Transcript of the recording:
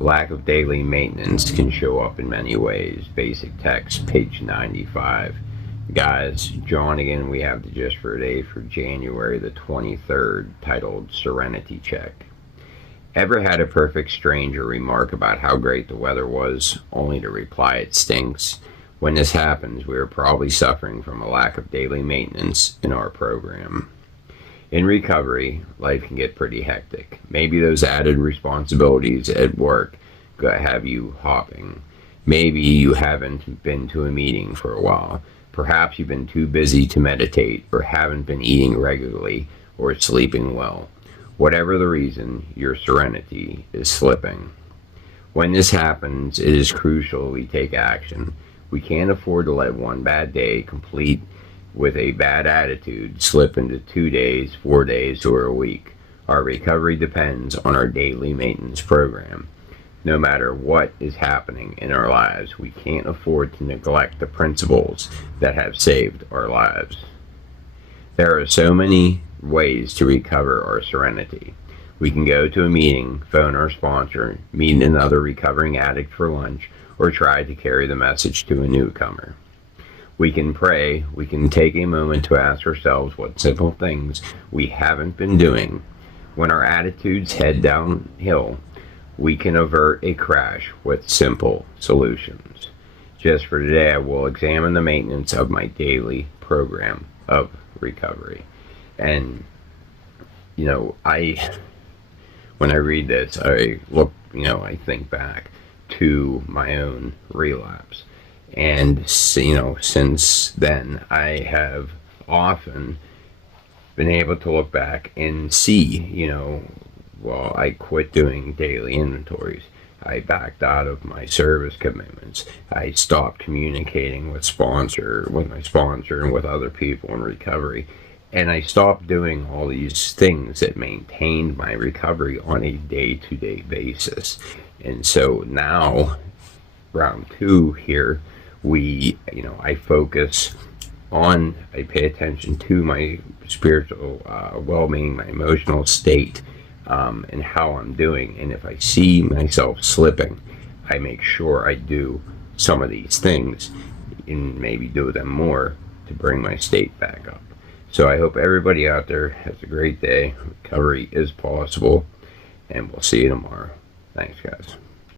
Lack of daily maintenance can show up in many ways. Basic text, page 95. Guys, John again, we have the gist for today for January the 23rd, titled Serenity Check. Ever had a perfect stranger remark about how great the weather was, only to reply it stinks? When this happens, we are probably suffering from a lack of daily maintenance in our program. In recovery, life can get pretty hectic. Maybe those added responsibilities at work have you hopping. Maybe you haven't been to a meeting for a while. Perhaps you've been too busy to meditate, or haven't been eating regularly, or sleeping well. Whatever the reason, your serenity is slipping. When this happens, it is crucial we take action. We can't afford to let one bad day, complete with a bad attitude, slip into 2 days, 4 days, or a week. Our recovery depends on our daily maintenance program. No matter what is happening in our lives, we can't afford to neglect the principles that have saved our lives. There are so many ways to recover our serenity. We can go to a meeting, phone our sponsor, meet another recovering addict for lunch, or try to carry the message to a newcomer. We can pray. We can take a moment to ask ourselves what simple things we haven't been doing. When our attitudes head downhill, we can avert a crash with simple solutions. Just for today, I will examine the maintenance of my daily program of recovery. And, when I read this, I look, I think back to my own relapse. And, since then, I have often been able to look back and see, well, I quit doing daily inventories. I backed out of my service commitments. I stopped communicating with my sponsor and with other people in recovery. And I stopped doing all these things that maintained my recovery on a day-to-day basis. And so now, round two here, I focus on, I pay attention to my spiritual well-being, my emotional state, and how I'm doing. And if I see myself slipping, I make sure I do some of these things and maybe do them more to bring my state back up. So I hope everybody out there has a great day. Recovery is possible, and we'll see you tomorrow. Thanks, guys.